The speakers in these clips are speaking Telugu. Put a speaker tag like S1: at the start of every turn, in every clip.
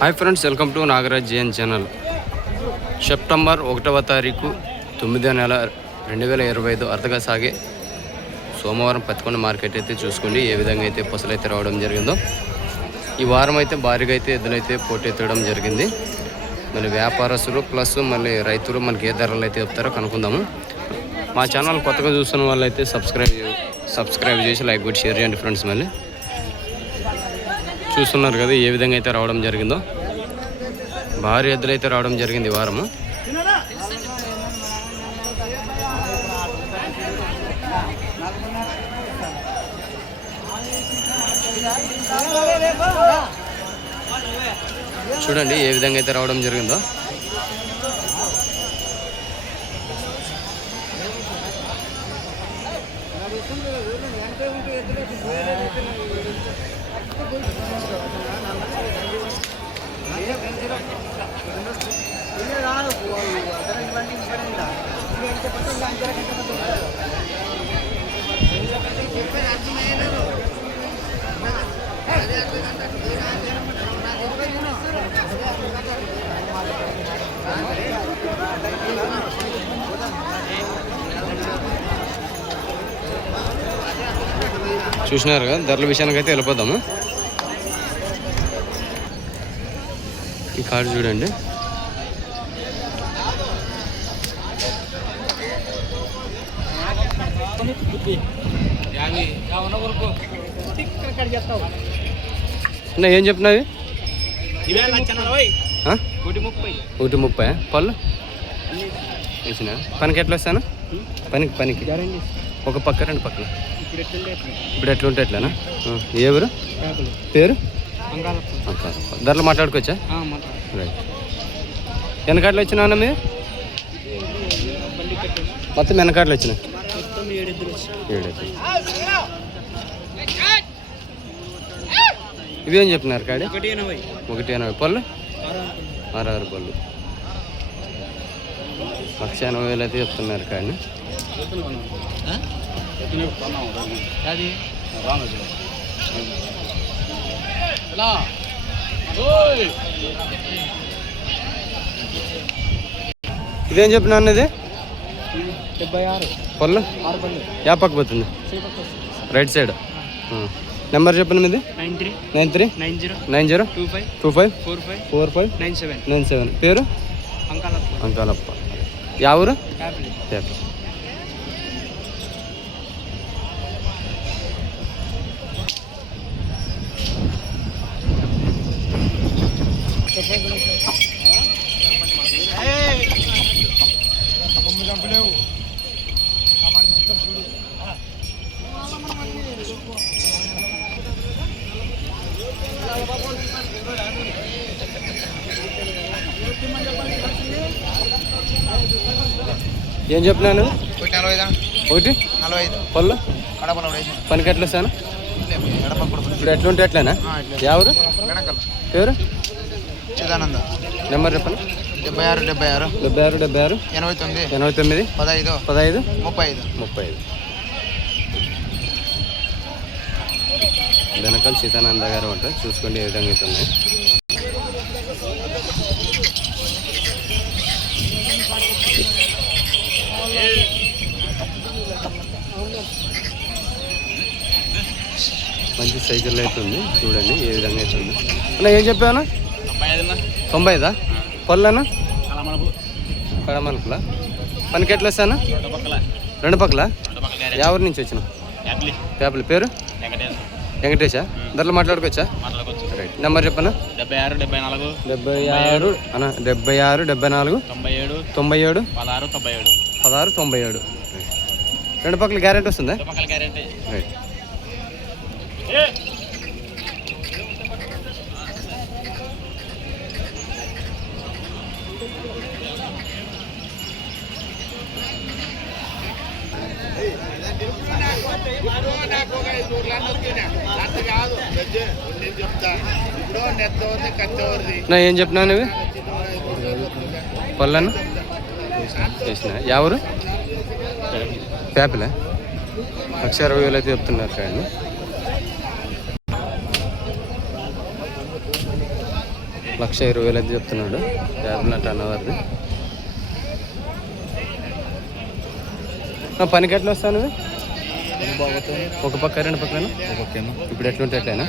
S1: Hi friends welcome to Nagaraj JN channel September ఒకటవ తారీఖు తొమ్మిదో నెల రెండు వేల ఇరవై ఐదు అర్థగా సాగే సోమవారం పత్తికొండ మార్కెట్ అయితే చూసుకోండి ఏ విధంగా అయితే పసలైతే రావడం జరిగిందో. ఈ వారం అయితే భారీగా అయితే ఎద్దులైతే పోటీ ఎత్తడం జరిగింది. మళ్ళీ వ్యాపారస్తులు ప్లస్ మళ్ళీ రైతులు మనకి ఏ ధరలు అయితే చెప్తారో కనుక్కుందాము. మా ఛానల్ కొత్తగా చూస్తున్న వాళ్ళు అయితే సబ్స్క్రైబ్ సబ్స్క్రైబ్ చేసి లైక్ కూడా షేర్ చేయండి ఫ్రెండ్స్ మళ్ళీ. చూస్తున్నారు కదా ఏ విధంగా అయితే రావడం జరిగిందో. భారీ ఎద్దులు అయితే రావడం జరిగింది వారము. చూడండి ఏ విధంగా అయితే రావడం జరిగిందో. చూసినారు కదా ధరల విషయానికి అయితే వెళ్ళిపోదాము. ఈ కార్డు చూడండి. అన్న, ఏం చెప్తున్నావి? ఒకటి ముప్పై. పళ్ళు? వేసిన? పనికి ఎట్లా వస్తాను? పనికి పనికి. ఒక పక్క రెండు పక్కన
S2: ఇప్పుడు
S1: ఎట్లా ఉంటే ఎట్లానా ఏ ఊరు? పేరు. ధరలు మాట్లాడుకోవచ్చా? వెనకాట్లు వచ్చినా అన్న మీరు?
S2: బండి కట్టేసి
S1: మొత్తం వెనకాట్లు వచ్చినాయి. ఇవేం చెప్తున్నారు కాడి?
S2: ఒకటి ఎనభై.
S1: పళ్ళు?
S2: ఆరు
S1: పళ్ళు. లక్ష ఎనభై వేలు అయితే చెప్తున్నారు కానీ
S2: అది
S1: ఇదేం చెప్పిన అన్నది?
S2: డెబ్బై ఆరు.
S1: పళ్ళు?
S2: ఆరు పళ్ళు.
S1: యా పక్క పోతుంది. Right side. నెంబర్ చెప్పండి మీది?
S2: Nine three.
S1: Nine three?
S2: Nine zero.
S1: Nine zero?
S2: Two five.
S1: Two five?
S2: Four five.
S1: Four five?
S2: Nine seven.
S1: Nine seven. పేరు?
S2: అంకాలప్ప.
S1: అంకాలప్ప. యా ఊరు?
S2: యాపిల్
S1: పేపర్ ఏం చెప్పినాను?
S2: ఒకటి
S1: పళ్ళు? పనికి ఎట్లా వస్తాను? ఇప్పుడు ఎట్లా ఉంటే ఎట్లానా ఎవరు పేరు
S2: చిదానంద
S1: నెంబర్ చెప్పండి
S2: డెబ్బై ఆరు డెబ్బై ఆరు
S1: డెబ్బై ఆరు డెబ్బై ఆరు
S2: ఎనభై తొమ్మిది
S1: ఎనభై తొమ్మిది
S2: పదహైదు.
S1: పదహైదు.
S2: ముప్పై ఐదు
S1: ముప్పై ఐదు వెనకాల సీతానంద గారు అంట చూసుకోండి ఏ విధంగా అయితే సైకిల్ అయితే ఉంది చూడండి ఏ విధంగా అయితే ఉంది అన్న ఏం చెప్పాను
S2: తొంభై ఐదు
S1: పళ్ళనా కడమనుకులా పనికి ఎట్లా వస్తానా
S2: రెండు పక్కల.
S1: ఎవరి నుంచి వచ్చిన పేపర్ల పేరు? వెంకటేశా ధరలు మాట్లాడుకోవచ్చా?
S2: మాట్లాడుకోవచ్చు.
S1: రైట్ నెంబర్ చెప్పనా?
S2: డెబ్బై ఆరు డెబ్బై నాలుగు.
S1: డెబ్బై ఆరు. అన్న డెబ్బై ఆరు డెబ్బై నాలుగు.
S2: తొంభై ఏడు.
S1: తొంభై ఏడు.
S2: పదహారు తొంభై ఏడు.
S1: పదహారు తొంభై ఏడు. రెండు పక్కల గ్యారెంటీ వస్తుందా?
S2: రెండు పక్కల గ్యారెంటీ.
S1: రైట్ నా ఏం చెప్పినావు నువ్వు? పళ్ళను చేసిన. ఎవరు పేపలే? లక్ష అరవై వేలు అయితే చెప్తున్నారు కానీ. లక్ష ఇరవై వేలు అయితే చెప్తున్నాడు క్యాబినెట్ అన్నవారిది. ఆ, పనికి ఎట్లా వస్తాను? ఒక పక్క రెండు పక్కన ఇప్పుడు ఎట్లుంటే ఎట్లయినా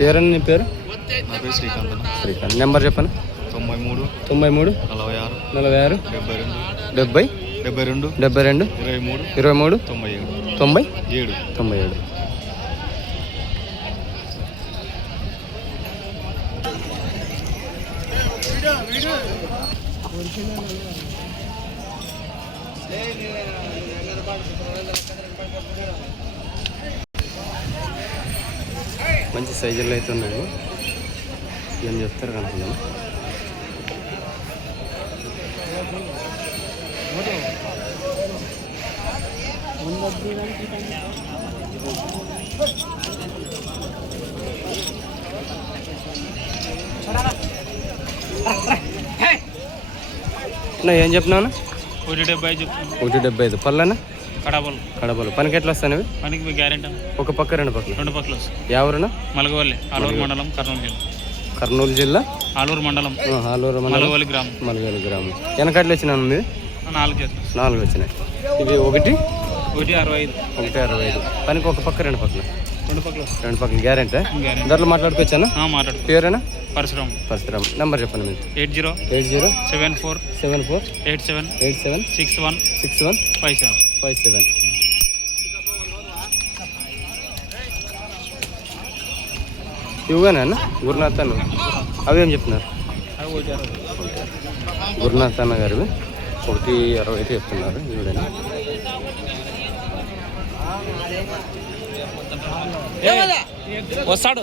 S1: పేరని నీ పేరు?
S3: నా పేరు శ్రీకాంత్.
S1: శ్రీకాంత్. నెంబర్ చెప్పను?
S3: తొంభై మూడు
S1: తొంభై మూడు
S3: నలభై ఆరు
S1: నలభై ఆరు
S3: డెబ్బై. రెండు
S1: డెబ్బై
S3: డెబ్బై రెండు.
S1: డెబ్బై రెండు
S3: ఇరవై మూడు
S1: ఇరవై మూడు.
S3: తొంభై ఏడు.
S1: తొంభై.
S3: ఏడు.
S1: తొంభై ఏడు. మంచి సైజుల్లో అయితే ఉన్నాయి. ఏం చెప్తారు కనుక్కున్నాను నా ఏం చెప్తున్నాను
S2: ఒకటి డెబ్బై
S1: ఒకటి డెబ్బై ఐదు. పళ్ళనా?
S2: కడాపలు.
S1: కడపలు. పనికి ఎట్లా
S2: మనకి మీ గ్యారెంటీ
S1: ఒక పక్క రెండు పక్కల.
S2: రెండు పక్కల వస్తాయి.
S1: ఎవరునా
S2: మలగవల్లి ఆలూరు మండలం కర్నూలు జిల్లా.
S1: కర్నూలు జిల్లా?
S2: ఆలూరు మండలం.
S1: ఆలూరు మండలం.
S2: మలగవల్లి గ్రామం.
S1: మలవేలు గ్రామం. వెనకట్లు వచ్చినాను మీది
S2: నాలుగు
S1: నాలుగు వచ్చినాయి. ఇవి ఒకటి?
S2: ఒకటి అరవై ఐదు.
S1: ఒకటి అరవై ఐదు. పనికి ఒక పక్క రెండు పక్కల.
S2: రెండు పక్కల
S1: గ్యారెంటీ? దాంట్లో మాట్లాడుకోవచ్చానా?
S2: మాట్లాడు
S1: పేరేనా?
S2: పరశురామ్.
S1: పరశురామ్. నెంబర్ చెప్పండి మీరు.
S2: Eight zero
S1: eight zero
S2: seven four
S1: seven four
S2: eight seven
S1: eight seven
S2: six one
S1: six one
S2: five seven.
S1: Five seven. ఇవ్వగానే అన్న గురునాథ్ అన్న. అవి ఏం చెప్తున్నారు? గురునాథ్ అన్న గారు ఒకటి అరవై అయితే చెప్తున్నారు చూడండి
S2: వస్తాడు.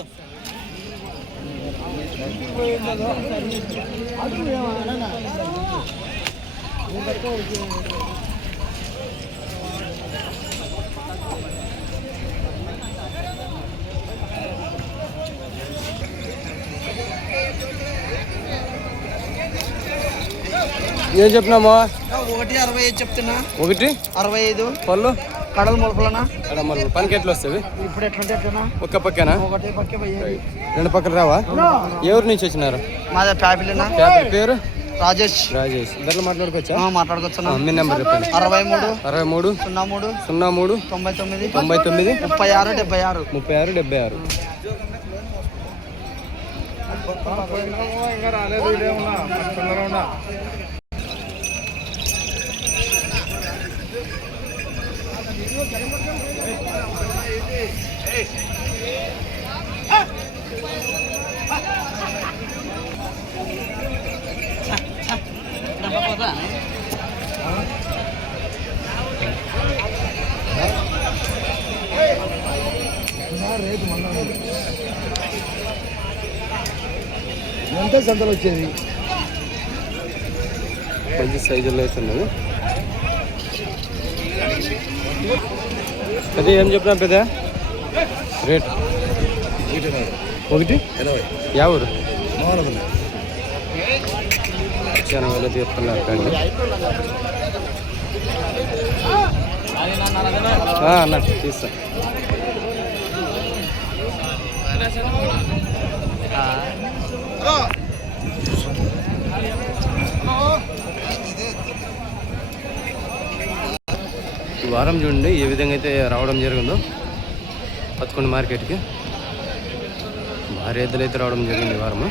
S1: ఏం చెప్పినామా
S4: ఒకటి అరవై ఐదు చెప్తున్నా.
S1: ఒకటి?
S4: అరవై ఐదు.
S1: పళ్ళు?
S4: కడల మొలకలనా?
S1: అక్కడ మన పనికి ఎట్లా వస్తాయి?
S4: ఇప్పుడు ఎట్లుంటే ఎట్లనా?
S1: ఒక్క పక్కనా?
S4: ఒకటి పక్క వెయ్యి
S1: రెండు పక్కన రావా? ఎవరి నుంచి వచ్చినారు?
S4: మాది
S1: పేపర్ పేరు?
S4: రాజేష్.
S1: రాజేష్. ఇద్దరు మాట్లాడుకోవచ్చా?
S4: ఆ, మాట్లాడుకొచ్చున్నా
S1: మీ నెంబర్ చెప్పండి.
S4: అరవై మూడు
S1: అరవై మూడు
S4: సున్నా మూడు
S1: సున్నా మూడు
S4: తొంభై తొమ్మిది
S1: తొంభై తొమ్మిది
S4: ముప్పై ఆరు డెబ్బై ఆరు.
S1: ముప్పై ఆరు డెబ్బై ఆరు.
S4: ఎంత సంతలు వచ్చేది?
S1: మంచి సైజులో అయితే పెద్ద ఏం చెప్పినా పెద్ద? రేట్. ఒకటి? ఊరు చాలా వేలు చెప్తున్నారు కండి అన్న తీస్తా. ఈ వారం చూడండి ఏ విధంగా అయితే రావడం జరిగిందో. పదకొండు మార్కెట్కి. భారీ ఎద్దులు అయితే రావడం జరిగింది ఈ వారము.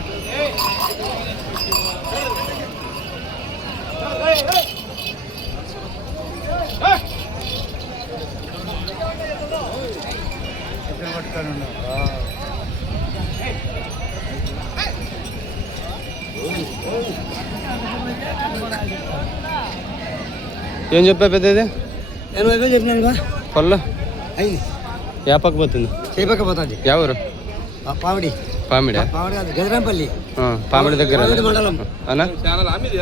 S1: ఏం చెప్పా పెద్దది?
S4: ఎనభై వేలు చెప్పినాను
S1: కొల్ల
S4: అయింది
S1: ఏ పక్క పోతుంది.
S4: చేపక్క పోతుంది.
S1: ఎవరు? పామిడా.
S4: కాదు గజరాంపల్లి.
S1: ఆ, పామిడి దగ్గర
S4: మండలం.
S1: అవునా?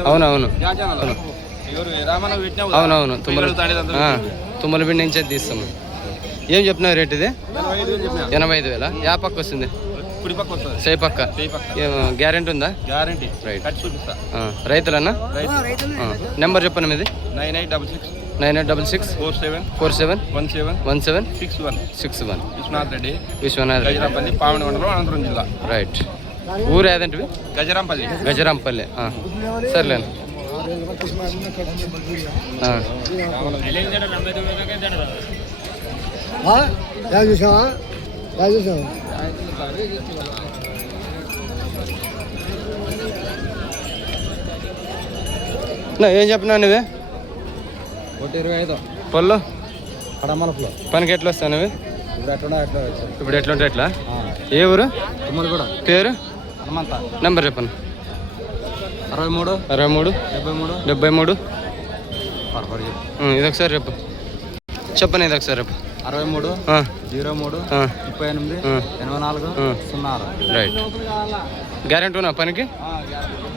S1: అవును. అవును అవునవును. తుమ్మల తుమ్మలపిండి నుంచే తీస్తాము ఏం చెప్తున్నావు రేట్ ఇది? ఎనభై ఐదు వేల యా పక్క వస్తుంది. సై పక్క గ్యారెంటీ ఉందా?
S2: గ్యారంటీ.
S1: రైట్
S2: కట్ చూపిస్తా.
S1: ఆ, రైతులన్నా నెంబర్ చెప్పండి మీది?
S2: Nine eight double six.
S1: Nine eight double six
S2: four seven
S1: four seven
S2: one seven
S1: one seven
S2: six one
S1: six one
S2: Vishwanath Reddy
S1: Vishwanath Reddy
S2: Gajarapalli Pavani మండలం అనంతపురం జిల్లా.
S1: రైట్. ఊరు ఏదంటివి
S2: గజరాంపల్లి.
S1: గజరాంపల్లి.
S4: చూసావా? చూసావా?
S1: నా ఏం చెప్పినా నువ్వే?
S2: ఒకటి ఇరవై ఐదు.
S1: పళ్ళు?
S2: కడమలపులో
S1: పనికి ఎట్లా వస్తావు నువ్వు
S2: ఇప్పుడు ఎట్లా ఎట్లా వచ్చాయి.
S1: ఇప్పుడు ఎట్లుంటే ఎట్లా? ఏ ఊరు?
S2: తుమ్మలు కూడా
S1: పేరు?
S2: హనుమంత.
S1: నెంబర్ చెప్పండి.
S2: అరవై మూడు
S1: అరవై మూడు
S2: డెబ్బై మూడు
S1: డెబ్బై మూడు ఉం, ఇదొకసారి చెప్పు. చెప్పను ఇది ఒకసారి చెప్పు.
S2: అరవై మూడు జీరో మూడు ముప్పై ఎనిమిది. ఎనభై నాలుగు. సున్నా
S1: రైట్ గ్యారెంటీ ఉన్నా పనికి?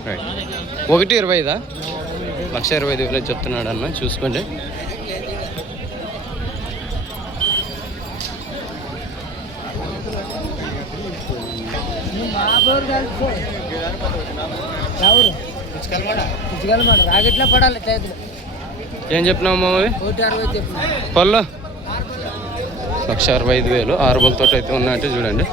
S1: రైట్ ఒకటి ఇరవై ఐదా? లక్ష ఇరవై ఐదు వేలు చెప్తున్నాడు అన్న చూసుకోండి.
S4: రాగట్లా పడాలి చేతులు
S1: ఏం చెప్పినావు మామవి
S4: చెప్పిన.
S1: పళ్ళు. లక్ష అరవై ఐదు వేలు. ఆరు బలతో అయితే ఉన్నాయంటే చూడండి.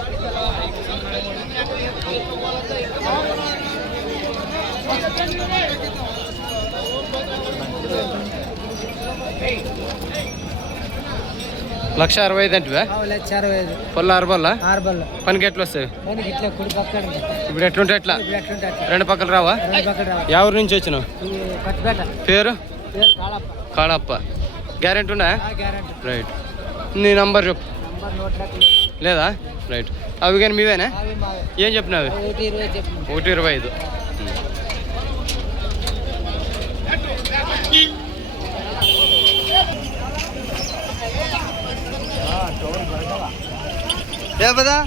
S1: లక్ష అరవై ఐదు అంటే
S4: లక్ష అరవై ఐదు.
S1: పళ్ళు ఆరు బల్ల
S4: ఆరు బల్ల
S1: పనికి ఎట్లా వస్తాయి ఇప్పుడు ఎట్లుంటే ఎట్లా? రెండు పక్కలు రావా? ఎవరి నుంచి వచ్చినావు?
S4: పచ్చిపేట
S1: పేరు?
S4: కాళప్ప.
S1: గ్యారెంటీ ఉన్నా రైట్. నీ నంబర్ చెప్పు. లేదా? రైట్. అవి కానీ మీవేనా? ఏం చెప్పినావు?
S4: ఒకటి ఇరవై
S1: ఐదు.
S2: ఏ పదా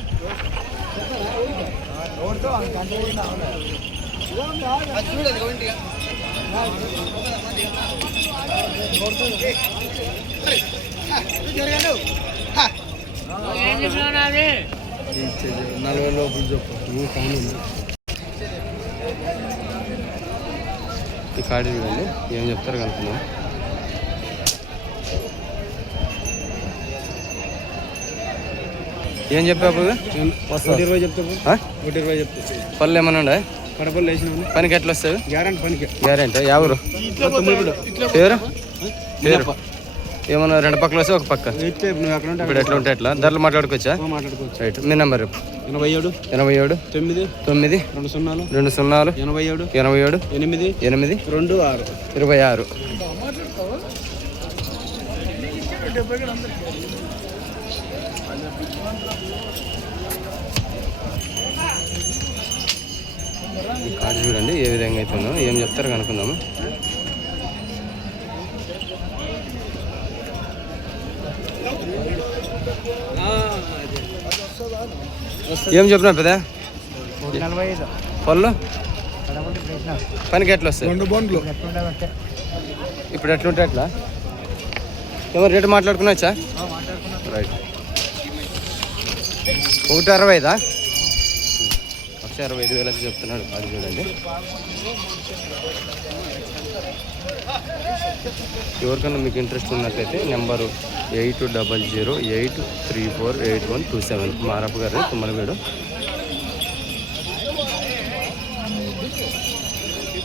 S2: నలభై లోపల చెప్పు
S1: ఈ కాడి ఏం చెప్తారు కనుక్కున్నాం ఏం చెప్పావు
S2: ఒకటి ఇరవై చెప్తా ఒకటి ఇరవై చెప్తా
S1: పళ్ళు ఏమన్నా ఉండే
S2: వేసిన
S1: పనికి ఎట్లా వస్తాయి?
S2: గ్యారంటీ పనికి.
S1: గ్యారెంటీ. ఎవరు పేరు? పేరు? ఏమన్నా రెండు పక్కలు వస్తే ఒక పక్క. ఇప్పుడు ఎట్లా ఉంటే ఎట్లా? ధరలు మాట్లాడుకోవచ్చా? రైట్. మీ నెంబర్
S2: ఎనభై ఏడు.
S1: ఎనభై ఏడు.
S2: తొమ్మిది.
S1: తొమ్మిది.
S2: రెండు సున్నాలు.
S1: రెండు సున్నాలు.
S2: ఎనభై ఏడు.
S1: ఎనభై ఏడు.
S2: ఎనిమిది.
S1: ఎనిమిది.
S2: రెండు ఆరు.
S1: ఇరవై ఆరు. కార్డు చూడండి ఏ విధంగా అయితే ఉందో. ఏం చెప్తారో కనుక్కుందాము. ఏం చెప్పినా పెద్ద? పళ్ళు? పనికి ఎట్లా వస్తాయి?
S2: రెండు
S4: అంటే
S1: ఇప్పుడు ఎట్లుంటే ఎట్లా? ఏమో రేటు మాట్లాడుకున్నావచ్చా రైట్ ఒకటి అరవై ఐదా లక్ష అరవై ఐదు వేలు అయితే చెప్తున్నాడు అది చూడండి. ఎవరికైనా మీకు ఇంట్రెస్ట్ ఉన్నట్లయితే number eight double zero eight three four eight one two seven Marappa గారు తుమ్మలగూడు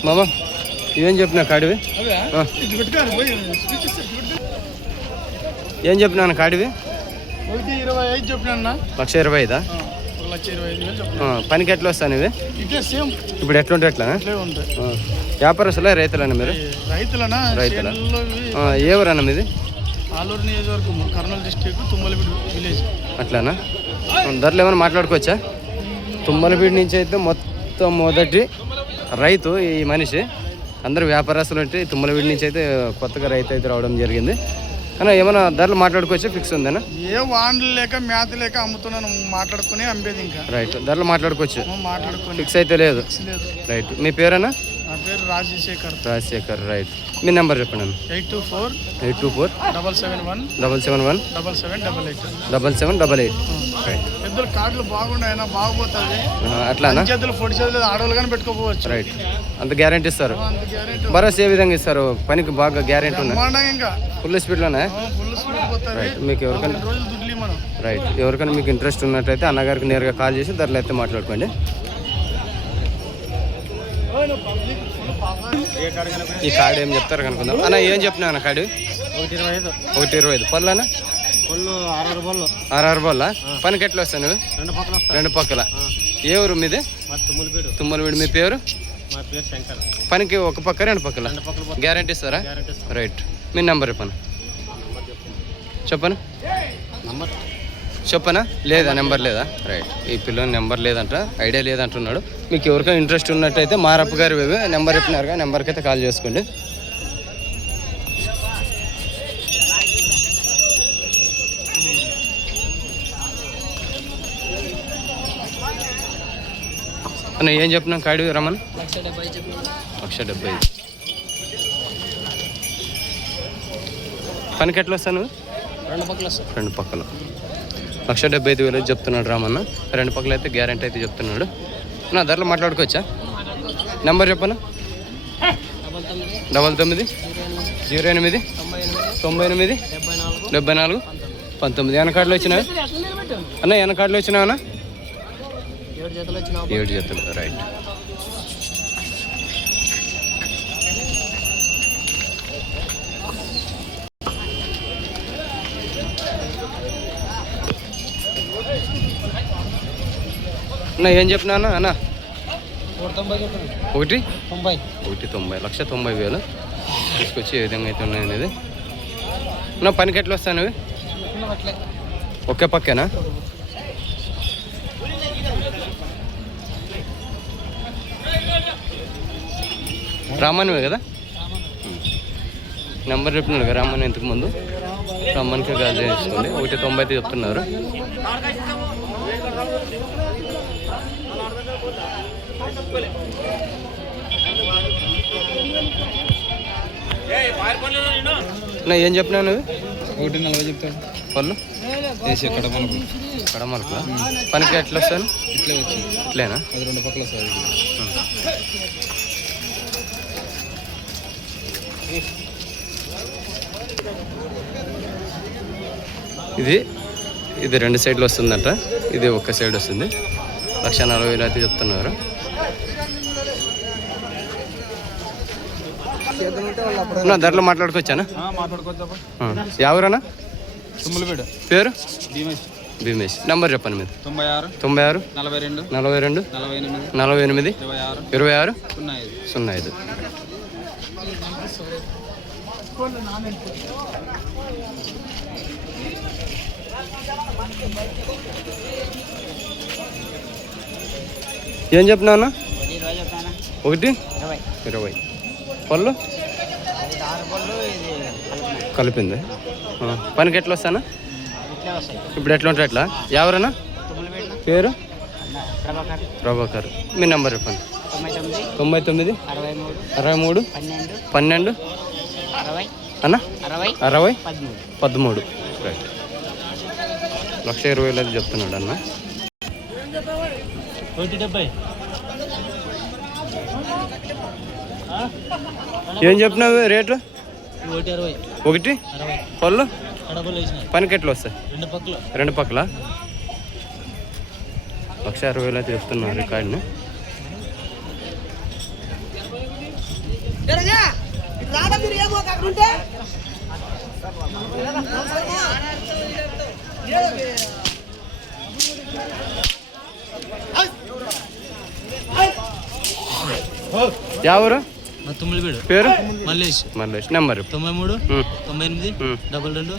S1: మామ ఏం చెప్పినా కాడివి. ఏం చెప్పినాను కాడివి?
S2: ఒకటి ఇరవై ఐదు చెప్పిన
S1: లక్ష ఇరవై ఐదా?
S2: లక్ష ఇరవై ఐదు వేలు
S1: పనికి ఎట్లా వస్తాను ఇవి?
S2: ఇట్లా సేమ్.
S1: ఇప్పుడు ఎట్లుంటే ఎట్లా
S2: ఇట్లే ఉంటాయి.
S1: వ్యాపారస్తులా రైతులన్నా మీరు?
S2: రైతులనా?
S1: రైతులా? ఏ ఊరన్నా మీది?
S2: ఆలూరు నియోజకవర్గం కర్నూలు డిస్టిక్ విలేజ్
S1: అట్లానా? ధరలు ఏమైనా మాట్లాడుకోవచ్చా? తుమ్మలపీడి నుంచి అయితే మొత్తం మొదటి రైతు ఈ మనిషి. అందరూ వ్యాపారస్తులు అంటే తుమ్మలపీడి నుంచి అయితే కొత్తగా రైతు అయితే రావడం జరిగింది. కానీ ఏమైనా ధరలు మాట్లాడుకోవచ్చా ఫిక్స్ ఉందేనా?
S2: ఏ వాండ్లు లేక మేత లేక అమ్ముతున్నాను మాట్లాడుకుని అమ్మేది ఇంకా.
S1: రైట్ ధరలు మాట్లాడుకోవచ్చు.
S2: మాట్లాడుకొని.
S1: ఫిక్స్ అయితే లేదు. రైట్ మీ పేరేనా
S2: నా పేరు రాజశేఖర్.
S1: రాజశేఖర్ రైట్ మీ నెంబర్ చెప్పండి
S2: eight two four
S1: eight two four
S2: double seven one
S1: double seven one
S2: double seven double eight.
S1: Double seven double eight. Right
S2: పెద్దలు కార్డులు బాగున్నాయన్నా బాగుపోతుంది
S1: అట్లానా
S2: చేతులు పొడి చేతులు ఆడవాళ్ళు కానీ పెట్టుకోపోవచ్చు
S1: రైట్ అంత గ్యారంటీ ఇస్తారు. భరోసా ఏ విధంగా ఇస్తారు? పనికి బాగా గ్యారెంటీ ఉన్నాయి
S2: ఇంకా.
S1: ఫుల్ స్పీడ్లోనే
S2: ఫుల్ స్పీడ్ పోతుంది
S1: రైట్ మీకు ఎవరికైనా రైట్ ఎవరికైనా మీకు ఇంట్రెస్ట్ ఉన్నట్టయితే అన్నగారికి నేరుగా కాల్ చేసి ధరలు అయితే మాట్లాడుకోండి. ఈ కార్డు ఏం చెప్తారు కనుకుందాం అన్న ఏం చెప్పినా అన్న కార్డు
S4: ఒకటి ఇరవై ఐదు
S1: ఒకటి ఇరవై ఐదు. పళ్ళు అన్న?
S4: పళ్ళు ఆరు బళ్ళు
S1: ఆర్ఆర్ బోల్లా పనికి ఎట్లా వస్తాయి నువ్వు?
S4: రెండు వస్తాయి.
S1: రెండు పక్కల. ఏ ఊరు మీది? తుమ్మలవీడు మీ పేరు? పనికి ఒక పక్క రెండు పక్కల.
S4: పక్కల
S1: గ్యారంటీ ఇస్తారా? రైట్. మీ నెంబర్ చెప్పను? చెప్పను?
S4: నంబర్?
S1: చెప్పనా? లేదా? నెంబర్ లేదా? రైట్. ఈ పిల్లని నెంబర్ లేదంట ఐడియా లేదంటున్నాడు. మీకు ఎవరికైనా ఇంట్రెస్ట్ ఉన్నట్టయితే మారప్ప గారు నెంబర్ చెప్పినారుగా నెంబర్కి అయితే కాల్ చేసుకోండి. అన్న ఏం చెప్పినా కాడి రమన్
S4: లక్ష డెబ్బై.
S1: పనికి ఎట్లా వస్తాను
S4: రెండు పక్కల
S1: రెండు పక్కల. లక్ష డెబ్బై ఐదు వేలు చెప్తున్నాడు రామన్న. రెండు పక్కల అయితే గ్యారంటీ అయితే చెప్తున్నాడు. నా ధరలు మాట్లాడుకోవచ్చా? నెంబర్ చెప్పనా?
S4: డబల్ తొమ్మిది
S1: జీరో ఎనిమిది
S4: తొంభై ఎనిమిది డెబ్బై నాలుగు
S1: పంతొమ్మిది. ఎన్న కార్డులు వచ్చినాయి అన్న ఎన్న కార్డులు వచ్చినావు అన్న?
S4: ఏడు జతలు వచ్చిన
S1: ఏడు జతలు రైట్. అన్న ఏం చెప్పినా అన్న? అన్న.
S4: ఒకటి? తొంభై.
S1: ఒకటి
S4: తొంభై.
S1: లక్ష తొంభై వేలు. తీసుకొచ్చి ఏ విధంగా అయితే ఉన్నాయి అనేది. నా పనికి ఎట్లా వస్తాను ఒకే పక్కేనా? రామన్వే కదా? నెంబర్ చెప్పినాడు కదా రామన్ ఇంతకు ముందు. రామన్కి కాల్ చేసుకోండి ఒకటి తొంభై అయితే చెప్తున్నారు. నా ఏం చెప్పినా నువ్వు?
S3: ఒకటి నలభై చెప్తాడు
S1: వాళ్ళు
S3: వేసి ఎక్కడ మనకు
S1: కడమలకు పనికి ఎట్లా వస్తాను?
S3: ఇట్లే వచ్చి.
S1: ఇట్లేనా?
S3: అది రెండు పక్కల వస్తుంది
S1: ఇది? ఇది రెండు సైడ్లు వస్తుందంట. ఇది ఒక్క సైడ్ వస్తుంది. లక్ష నలభై వేలు అయితే చెప్తున్నారు. నా ధరలు మాట్లాడుకోవచ్చానా ఎవరన్నా పేరు?
S3: భీమేష్.
S1: నెంబర్ చెప్పండి మీరు
S3: తొంభై ఆరు.
S1: తొంభై ఆరు?
S3: నలభై రెండు.
S1: నలభై రెండు?
S3: నలభై ఎనిమిది. ఇరవై ఆరు? సున్నా ఐదు.
S1: సున్నా ఐదు. ఏం చెప్పినా అన్న?
S4: ఒకటి ఇరవై
S1: పళ్ళు? కలిపింది. పనికి ఎట్లా వస్తానా ఇప్పుడు ఎట్లా ఉంటాయి ఎట్లా? ఎవరన్నా? పేరు?
S4: ప్రభాకర్.
S1: మీ నెంబర్ చెప్పండి.
S4: తొంభై తొమ్మిది. అరవై మూడు. పన్నెండు.
S1: అన్న?
S4: అరవై. పదమూడు.
S1: రైట్ లక్ష ఇరవై అయితే చెప్తున్నాడు అన్న.
S4: ఒకటి డెబ్బై.
S1: ఏం చెప్పినావు రేటు?
S4: ఒకటి అరవై.
S1: ఒకటి?
S4: అరవై.
S1: పళ్ళు? పనికి ఎట్లా వస్తాయి.
S4: రెండు పక్కలు.
S1: రెండు పక్కల? లక్ష అరవై వేలు అయితే చెప్తున్నారు రికార్డుని. ఎవరు
S4: మా తుమ్మిలిపేడు
S1: పేరు
S4: మల్లేష్
S1: మల్లేష్ నెంబర్
S4: తొంభై మూడు తొంభై ఎనిమిది డబల్ రెండు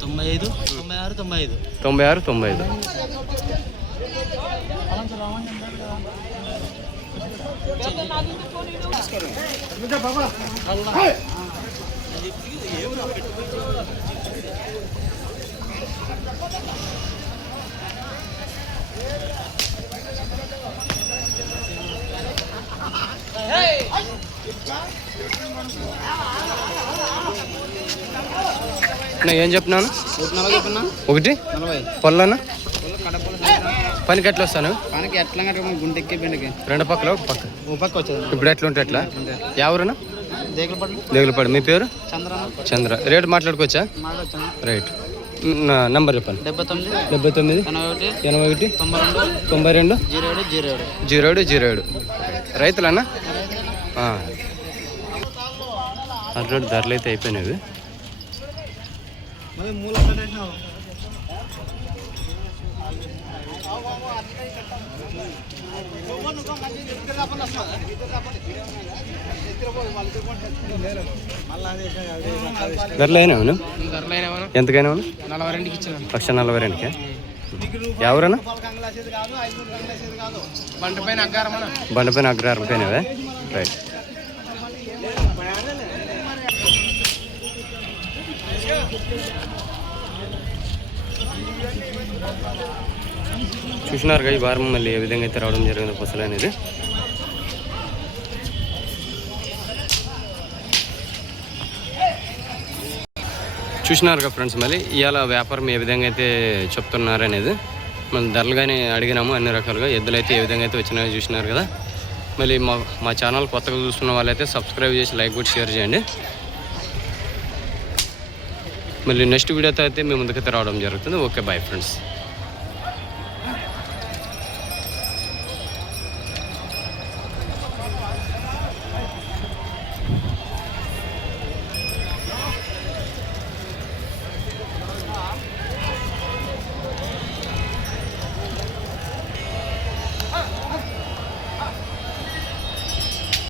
S4: తొంభై ఐదు తొంభై ఆరు తొంభై ఐదు
S1: తొంభై ఆరు తొంభై ఐదు ఏం చెప్పినాను
S3: ఒకటి? నలభై
S1: పళ్ళనా పనికి ఎట్లా వస్తాను?
S3: పనికి ఎట్లా గుండె ఎక్కి బెండకి
S1: రెండు పక్కల ఒక పక్క.
S3: ఓ పక్క వచ్చేది
S1: ఇప్పుడు ఎట్లా? ఉంటే ఎట్లా ఎవరునా దేగులపాడు. మీ పేరు?
S3: చంద్రన
S1: చంద్ర. రేటు మాట్లాడుకోవచ్చా? రైట్. నంబర్ చెప్పండి.
S3: డెబ్బై తొమ్మిది
S1: డెబ్బై తొమ్మిది
S3: ఎనభై ఒకటి
S1: ఎనభై ఒకటి
S3: తొంభై రెండు
S1: తొంభై రెండు
S3: జీరో ఏడు జీరో ఏడు.
S1: జీరో ఏడు జీరో ఏడు. రైతులన్నా?
S3: ఆ,
S1: ఆల్రెడీ ధరలు అయితే అయిపోయినవి ధరలు అయినావు ఎంతకైనా
S3: నలభై రెండుకి ఇచ్చిన
S1: లక్ష నలభై రెండుకే. ఎవరన్నా?
S3: పైన
S1: బండిపైన అగ్రహారం పైనవే రైట్ చూసినారుగా ఈ వారం మళ్ళీ ఏ విధంగా అయితే రావడం జరిగింది పసలు అనేది. చూసినారుగా ఫ్రెండ్స్ మళ్ళీ ఇవాళ వ్యాపారం ఏ విధంగా అయితే చెప్తున్నారు అనేది. మళ్ళీ ధరలుగానే అడిగినాము అన్ని రకాలుగా ఎద్దులు అయితే ఏ విధంగా అయితే వచ్చినాయో చూసినారు కదా. మళ్ళీ మా మా ఛానల్ కొత్తగా చూస్తున్న వాళ్ళైతే సబ్స్క్రైబ్ చేసి లైక్ కూడా షేర్ చేయండి. మళ్ళీ నెక్స్ట్ వీడియోతో అయితే మేము ముందుకైతే రావడం జరుగుతుంది. Okay bye friends.